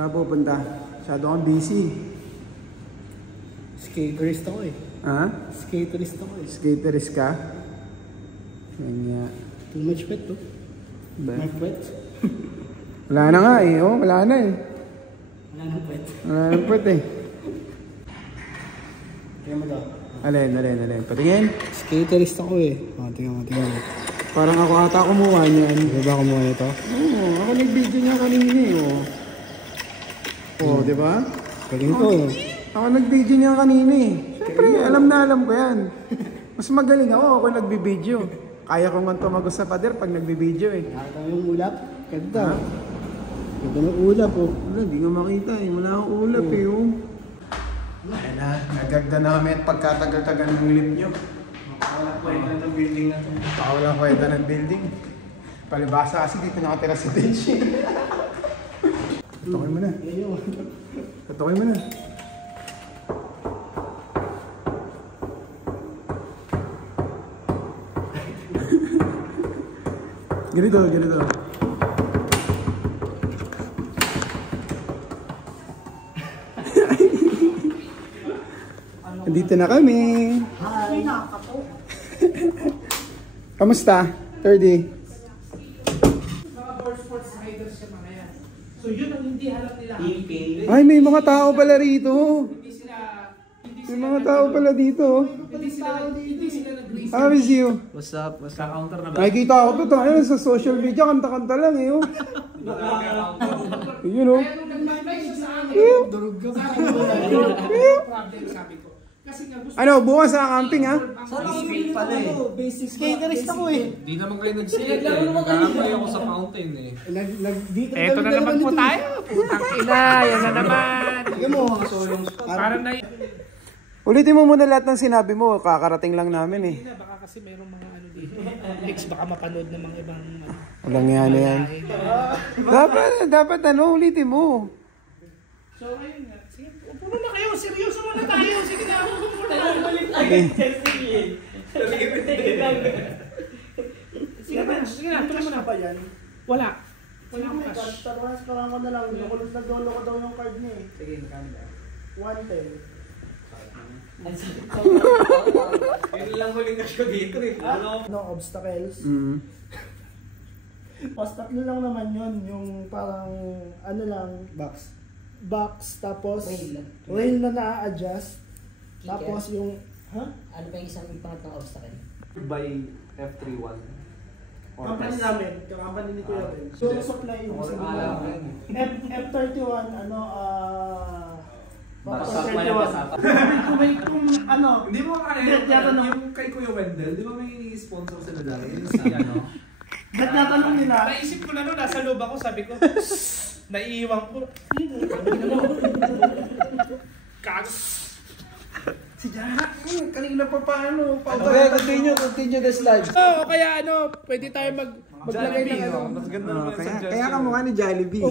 Saan pupunta? Masyado kang busy. Skaterist ako eh. Ha? Skaterist ako eh. Skaterist ka? Kanya. Too much pet to. Ba? My pet. Wala na nga eh. Oh, wala na eh. Wala nang pet. Wala na pet eh. Tingnan mo daw. Alin. Patingin. Skaterist ako eh. Tingnan mo. Parang ako ata kumuha niyan. Di ba kumuha nito? Oo, ako nag-video niya kanina eh. Oh, di ba? Galing ko eh. Ako nag-video niya kanina eh. Siyempre, alam ko yan. Mas magaling ako nagbibideo. Kaya ko man tumagos sa pader pag nagbibideo eh. Nakita mo yung ulap? Ganda. Ganda ng ulap oh. Wala, hindi nga makita eh. Wala akong ulap eh. Ayan na, nagagda na kami at pagkatagal-tagal ng lift nyo. Wala kwenta ng building na ito. Wala kwenta ng building. Palibasa kasi dito nakatira si Bench eh. Tutukoy mo na. Tutukoy mo na. Ganito. Dito na kami. Hi! Kamusta? 30. Mga board sports riders yung mga yan. So yun ang hindi halap nila. Ay, may mga tao pala rito. Hindi sila May mga tao pala dito. hindi sila nag-race. I miss you. What's up? Counter na ba? Nakikita ako to. Ayun, sa social media, kanta-kanta lang eh. Oh. You know. Kaya nung nag-invite siya sa akin, Durog ka pa. problem sabi ko. Kasi nga gusto Ano, bukas sa camping ha? Sorry, pala eh. Basic skaterist ako eh. Di naman kayo nag-skate eh. Nag-aapay ako sa fountain eh. Eto na naman po tayo. Putang ina, yan na naman. Tingnan mo, solong Parang na Ulitin mo muna lahat ng sinabi mo. Kakarating lang namin eh. baka kasi mayroong mga ano dito. Next baka mapanood ng mga ibang Walang yan. Dapat ulitin mo. So ayun nga. Sige, upo na kayo. Seryoso muna tayo. Sige na, upo muna. Sige na, tuloy mo na. pa yan. Wala. Wala akong cash. Tarunas ka lang ko na lang. Nakulos na dolo ko daw yung card niya eh. Sige, magkano 110. Yun lang huling cash ko dito eh. No obstacles. Pas tatlo lang naman yun. Yung parang ano lang. Box. Tapos rail na na-adjust. Tapos yung Ano pa yung isang pangatlong obstacle? By F31. company namin. Company ni Kuya Ben. So supply yung F31 Basak pa yan, basak. Kung ano, Hindi mo tinatanong. yung kay Kuya Wendell, di ba may sponsor sila dahil? Yung sa ano? tinatanong nila. Naisip ko na no, nasa loob ako, sabi ko, naiiwan ko. Kags. Si Jaha, kanina pa paano? Okay, continue the slide. Oo, kaya ano, pwede tayo maglagay ng ano. Mas ganda naman yung suggestion. Kaya kamukha ni Jollibee.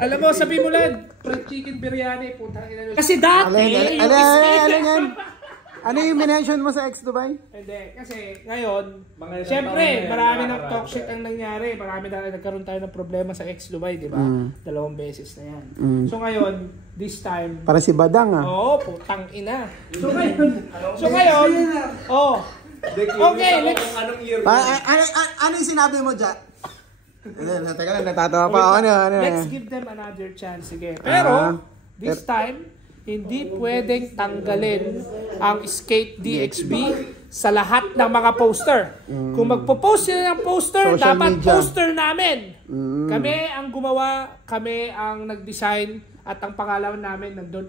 Alam mo, sabi mo lang, fried chicken biryani, putang ina. Kasi dati, Ano yung minention mo sa X-Dubai? Hindi, kasi ngayon, siyempre, marami ng talk shit ang nangyari. Marami na nagkaroon tayo ng problema sa X-Dubai, di ba? 2 beses na yan. So ngayon, this time, Para si Badang ah. oo, putang ina. So ngayon, okay, let's, Anong year? Ano yung sinabi mo, Ja? Teka lang, natatawa pa ako. let's give them another chance, sige. Pero, this time, hindi pwedeng tanggalin ang Skate DXB sa lahat ng mga poster. Kung magpo-post sila ng poster, Social dapat media. poster namin. Kami ang gumawa, kami ang nag-design, at ang pangalan namin nandun,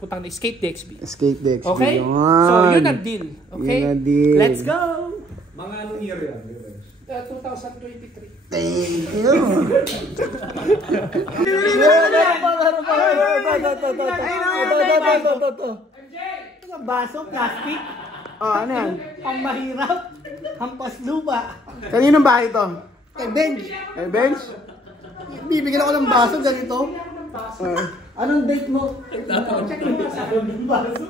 putang na Skate DXB. Skate DXB. Okay? So, yun ang deal. Okay? Yun ang deal. Let's go! Mga anong year yan? 2023. Thank you. Baso, plastic, Ano yan? pangmahirap, hampas lupa. Kaninong bahay ito? Kay Benj, Kay Bench? bibigyan ako ng baso ganito. Anong date mo? Baso.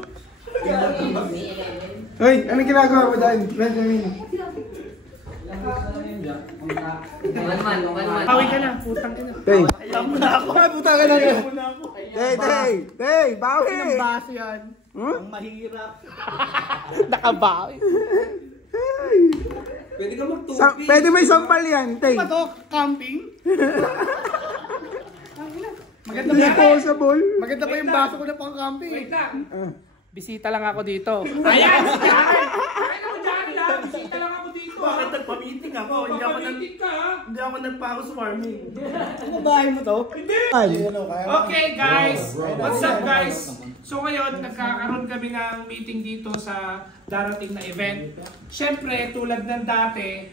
Hoy, anong ginagawa mo dahil? Benjamin. One. Pawin ka na, putang ka na. Tay. Ayan mo na ako. Putang ka na. Ayan mo na ako. Tay, bawi. Ang baso yan. Ang mahirap. Nakabawi. Pwede ka magtupi. Pwede may sampal yan, tay. Ano to? Camping? Maganda ba? Disposable. Maganda pa yung baso ko na pang camping. Wait lang. Bisita lang ako dito. Ayan! Ayan ako dyan lang. Bisita lang ako dito. Bakit nagpa-meeting ako? Papamiting ka ha? Hindi ako nagpa-housewarming. Ano bahay mo to? Hindi! Ay. Okay guys, what's up guys? So ngayon, nagkakaroon kami ng meeting dito sa darating na event. Siyempre, tulad ng dati,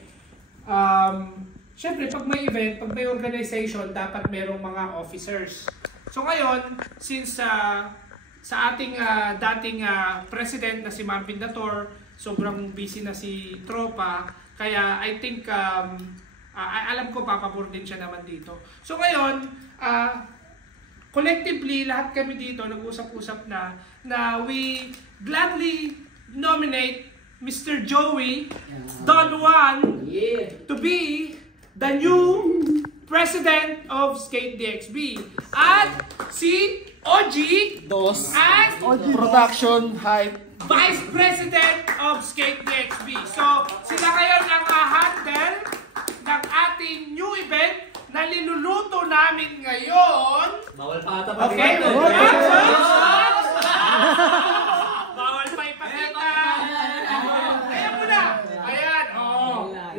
siyempre pag may event, pag may organization, dapat merong mga officers. So ngayon, since sa ating dating president na si Ma'am Pindator, sobrang busy na si Tropa, kaya I think alam ko papabor din siya naman dito. So ngayon, collectively, lahat kami dito nag-usap-usap na we gladly nominate Mr. Joey Don Juan to be the new president of Skate DXB. At si OG at Production Hype. Vice President of Skate DXB. So, sila ngayon ang handle ng ating new event na niluluto namin ngayon. Bawal pa ata Okay? Bawal pa ipakita. Ayan mo na. Ayan,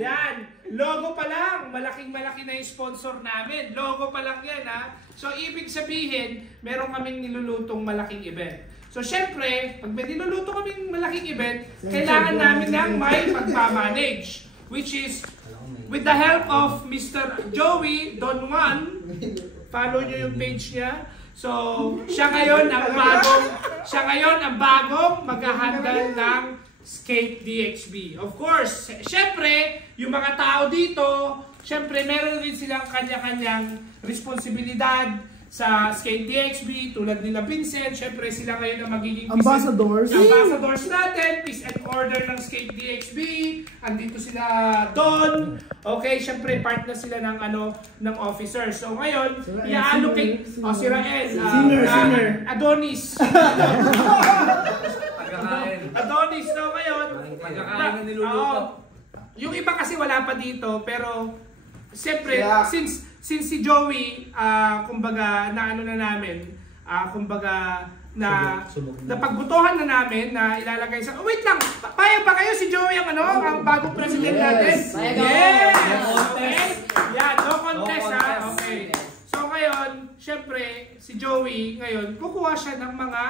Ayan. Logo pa lang. Malaking-malaki na yung sponsor namin. Logo pa lang yan, ha? So, ibig sabihin, meron kaming nilulutong malaking event. So, syempre, pag may niluluto kaming malaking event, kailangan namin ng may magmamanage. Which is, with the help of Mr. Joey Don Juan, follow nyo yung page niya. So, siya ngayon ang bagong mag-handle ng Skate DXB. Of course, syempre, yung mga tao dito, syempre, meron din silang kanya-kanyang responsibilidad sa Skate DXB, tulad nila Vincent, syempre sila ngayon ang magiging Ambassadors natin, peace and order ng Skate DXB. Andito sila Don. Okay, syempre part na sila ng ng officers. So ngayon, i-allocate si Rael, singer. Adonis. Adonis. So ngayon, Pagkakain na niluluto. yung iba kasi wala pa dito, pero siyempre, since si Joey, kumbaga, na namin, kumbaga, napagbutuhan na namin na ilalagay sa... Oh, wait lang! Payag ba kayo si Joey ang bagong president natin? Yes! Okay? Yeah, no contest ha? Okay. So ngayon, syempre, si Joey, ngayon, kukuha siya ng mga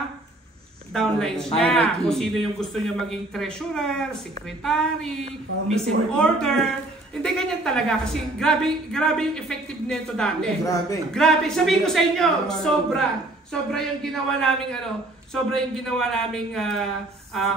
downlines niya. Kung sino yung gusto niya maging treasurer, secretary, missing order. Hindi ganyan talaga kasi grabe yung effective nito dati. Grabe. Sabihin ko sa inyo, sobra yung ginawa naming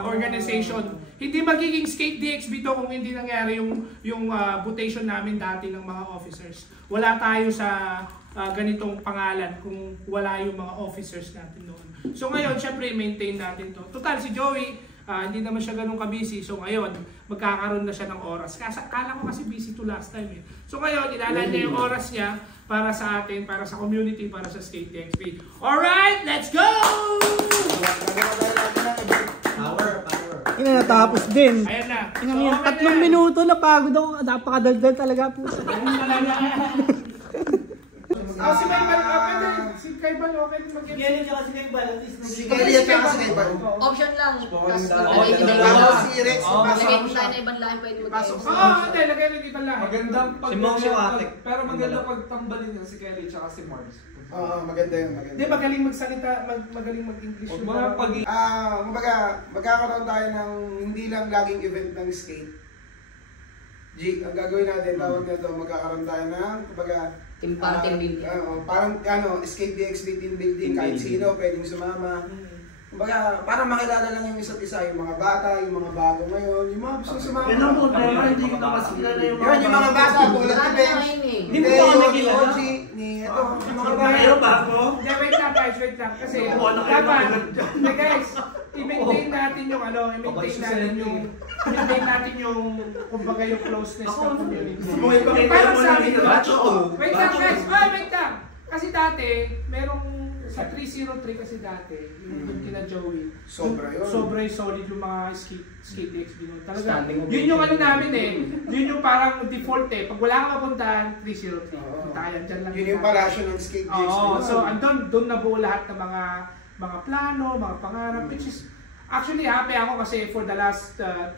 organization. Hindi magiging Skate DXB to kung hindi nangyari yung votation namin dati ng mga officers. Wala tayo sa ganitong pangalan kung wala yung mga officers natin noon. So ngayon, syempre maintain natin to. Total si Joey, hindi naman siya ganun ka-busy. So ngayon, magkakaroon na siya ng oras. Kala ko kasi busy to last time eh. So ngayon, ilalaan niya yung oras niya para sa atin, para sa community, para sa Skate DXB. Alright, let's go! Power. Natapos din. Ayan na. So, 3 minuto na pagod ako. Napakadaldal talaga po. Si Kaiban, pwede. Si Kaiban, okay din mag-get. Yan yung si Kaiban. Si Kelly at saka si Kaiban. Option lang. Tapos Si Rex, lagay mo tayo na ibang lahi pwede mag-pasok. Hindi. Lagay na ibang lahat. Magandang pag... Si Mong Siwatek. Pero maganda pagtambalin niya si Kelly tsaka si Mars. Maganda yun, maganda. Hindi, magaling magsalita, magaling mag-English. Huwag mo lang pag... Kumbaga, magkakaroon tayo ng hindi lang laging event ng skate. Ang gagawin natin, tawag nito, magkakaroon tayo ng, kumbaga, Team building. Parang Skate DXB team building, kahit sino pwedeng sumama. Kumbaga, parang makilala lang yung isa't isa, yung mga bata, yung mga bago ngayon, yung mga gusto sumama. Yan ang problema, hindi ko makakilala yung Yun, yung mga bata, tulad ni Ben, Hindi mo ako ni OG, ni ito, yung mga bata. Wait lang. Kasi, dapat, guys, i-maintain natin yung i-maintain natin yung, kumbaga yung closeness ng community. Parang Parang sa sabi akin, ko, wait lang guys, wait lang. Kasi dati, merong sa 303 kasi dati, yung kina Joey. Sobra yun. Sobra yung solid yung mga skate DXB nun. Talaga, yun yung ano namin eh. Yun yung parang default eh. Pag wala kang mapuntahan, 303. Puntahan, dyan lang. Yun yung palasyo ng skate DXB. Oo, so doon nabuo lahat ng mga plano, mga pangarap, which is actually happy ako kasi for the last 4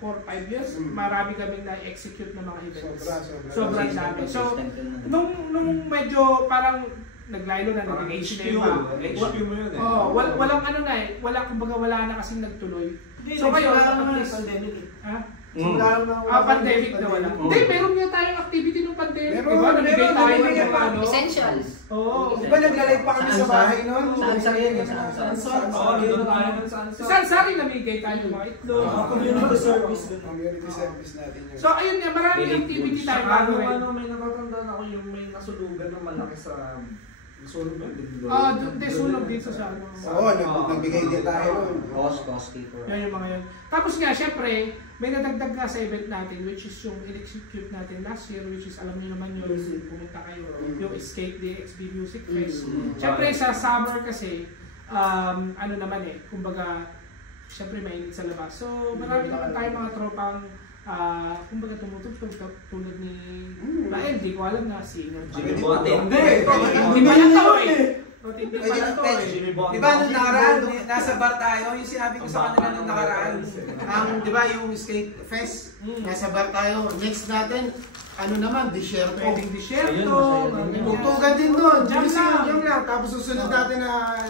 or 5 years, marami kaming na-execute ng mga events. Sobrang dami. So, nung medyo parang naglaylo na naging HQ mo yun eh. Oh, walang ano na eh, kumbaga wala na kasing nagtuloy. So kayo, pandemic. ha? Pandemic Pandemic na wala. Hindi, meron nga tayong activity nung pandemic. Meron, Diba? Nagbigay meron, tayo nagbigay ng pa. ano. Essentials. Oo. Di ba naglalay pa kami sa bahay noon? Sari namigay tayo ng mga itlog. Community service. Community service natin yun. So ayun nga, maraming activity tayo gagawin. May natatandaan ako yung may nasulugan na malaki sa... Nasunog ba? Sunog din sa ano. Oo, nagbigay din tayo. Yan yung mga yun. Tapos nga, syempre, may nadagdag nga sa event natin, which is yung in-execute natin last year, which is alam niyo naman yun, pumunta kayo, yung Escape DXB Music Fest. Syempre, sa summer kasi, ano naman eh, kumbaga, syempre mainit sa labas. So, marami naman tayo mga tropang, kumbaga tumutugtog tulad ni Lael, di ko alam na singer. Jimmy Botten. Hindi pa lang to eh. Hindi pa lang to eh. Di ba nung nakaraan, nasa bar tayo, yung sinabi ko sa kanila nung nakaraan, di ba yung skate fest, nasa bar tayo, next natin, ano naman, disyerto. Pwedeng disyerto. Tugtugan din doon. Jam lang. Tapos susunod natin na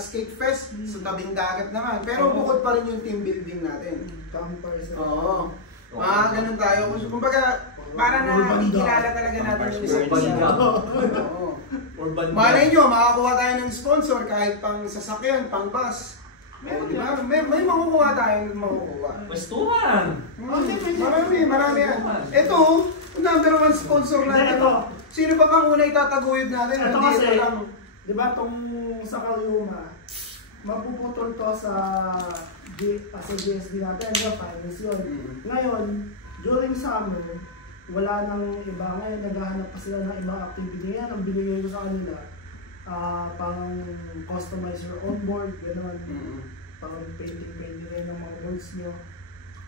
skate fest sa tabing dagat naman. Pero bukod pa rin yung team building natin. Oo. Ganun tayo. Kumbaga, para na ikilala talaga natin yung skate. Malay nyo, makakuha tayo ng sponsor kahit pang sasakyan, pang bus. Diba? May makukuha tayong makukuha. Westuhan! Marami yan. Ito, number 1 sponsor natin. Sino ba bang una itataguyod natin? Ito kasi, di ba itong sa Kaliuma, mapuputol to sa GSD natin, finance yun. Ngayon, during summer, wala nang iba. Ngayon, naghahanap pa sila ng ibang activity. Yan, ang binigay ko sa kanila, parang customize your own board, gano'n. Parang painting rin ng mga boards nyo.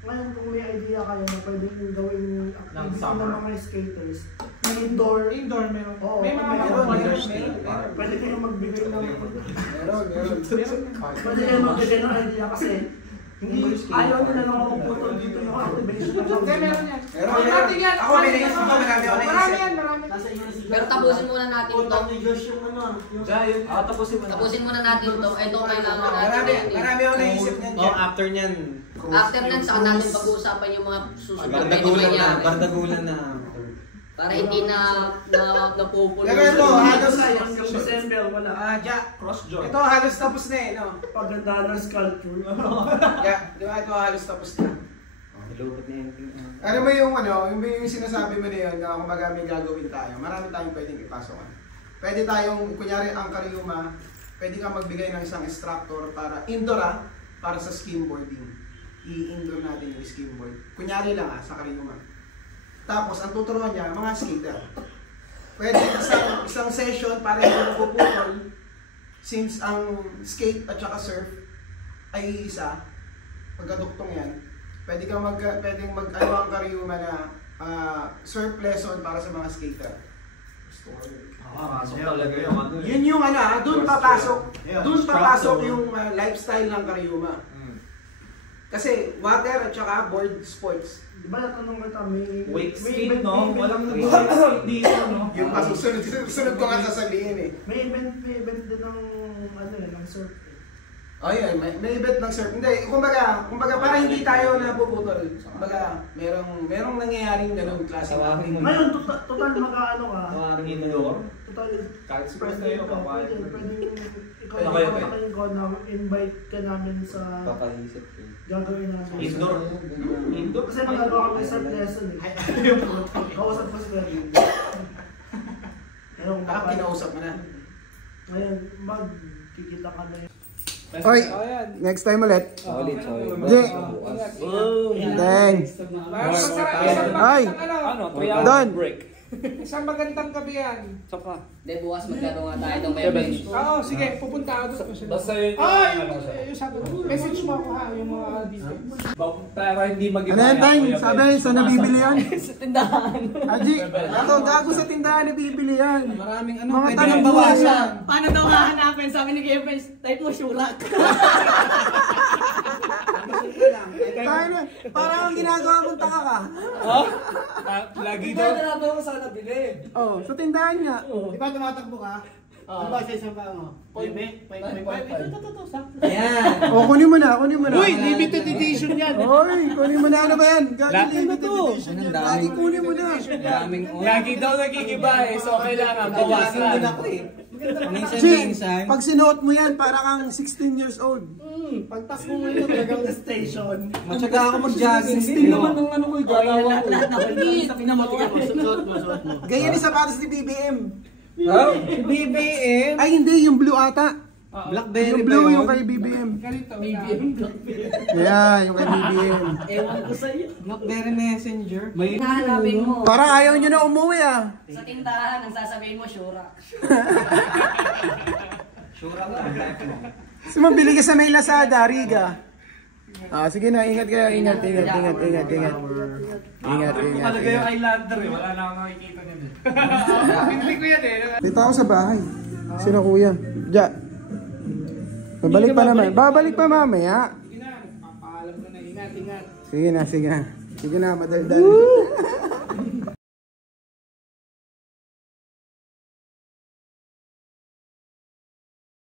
Ngayon, kung may idea kayo na pwedeng gawin yung activity ng mga skaters, indoor meron. Oo, May mga pwede kayo magbigay ng Meron. idea kasi hindi ayaw nila nang mapuputol dito yung activation. Meron yan. Meron. yan. Ako may naisip ko, marami ako naisip. Marami yan, marami. Pero tapusin muna natin ito. Tapusin muna natin ito. Ito kailangan natin. Marami ako naisip niyan. After niyan, After nan, saka natin pag-uusapan yung mga susunod na mangyayari. bardagulan na. Para hindi na napupulo. Pero ito, halos Yung December, wala. Ito halos tapos na eh, no? Paganda ng sculpture. Di ba ito halos tapos na? Nilupot na yun. ano mo yung sinasabi mo na yun, na kumbaga may gagawin tayo, marami tayong pwedeng ipasok. Pwede tayong, kunyari ang Kariuma, pwede kang magbigay ng isang instructor para indoor para sa skimboarding. I-indoor natin yung skimboard. Kunyari lang sa Kariuma. Tapos ang tuturuan niya, mga skater. Pwede isang session para hindi mapuputol, since ang skate at saka surf ay isa, pagkaduktong yan, pwedeng mag-ano ang Kariuma na surf lesson para sa mga skater. Yun yung doon papasok yung lifestyle ng Kariuma. Kasi water at saka board sports. Di ba natanong kita, may Wake skate, no? Walang nag-wake dito, no? Yung susunod ko nga sasabihin eh. May event din ng surf. May event ng surf. Hindi, kumbaga para hindi tayo napuputol. Kumbaga, merong nangyayaring ganung klase. Ngayon, total mag-ano ka? Tawarin indoor. Total, Kahit surprise kayo, papayag. pwedeng ikaw Okay. yung ko na invite ka namin sa Papaisip ko. gagawin namin. Indoor? Kasi magagawa kami surf lesson eh. Kausap ko sila. Ngayon, Kinausap mo na. Ngayon, magkikita kami. Oy, Ayan. next time ulit. Solid. G. Boom! Then, Ay! Don. Isang magandang gabi yan. Then bukas maglaro nga tayo ng may Oo, sige, pupunta ako doon. Basta yun Yung sabi ko, message mo ako ha, yung mga dito. para hindi mag-iba. Ano yan, Teng? Sabi, saan nabibili yan? sa tindahan. Haji, ako, gago sa tindahan nabibili yan. Maraming Mga pwede tanong yung buhay bawasan. yan. Paano daw hahanapin? Sabi ni Kuya Friends, type mo Shurak. Kaya na, parang ang ginagawa mong taka ka. Lagi daw. Nalaban ko sana bili. Oh, sa tindahan nga. Di ba tumatakbo ka? Ano ba sa isang ano? Pwede? Ayan. O, kunin mo na, kunin mo na. Uy, limited edition yan. Oy, kunin mo na, ano ba yan? Gagi limited edition yan. Gagi kunin mo na. Daming Lagi daw nagigiba eh. So kailangan bawasan. din ako eh. Chi, pag sinuot mo yan, para kang 16 years old. Pagtas mo ngayon talagang station. Matyaga ako mag-jogging. Hindi naman ng ano ko galawan ko. Suot mo. Ganyan yung sapatos ni BBM. BBM. Ay, hindi, yung blue ata. Blackberry Yung ba blue, yun? yung kay BBM. Ganito. Yeah, yung kay BBM. Ewan ko sa'yo. Blackberry Messenger. Hahanapin mo. Parang ayaw nyo na umuwi ah. Sa tindahan, ang sasabihin mo Shurak. So, mabili ka sa may Lazada, Riga. Ah, sige na, ingat kayo, ingat. Ingat. Talaga yung Highlander eh. Wala na akong makikita niya. Hindi ko yan eh. Dito ako sa bahay. Sino kuya? Ja. Babalik pa naman. Babalik pa mamaya. Sige na, papaalam ko na, ingat. Sige na. Sige na, madaldal.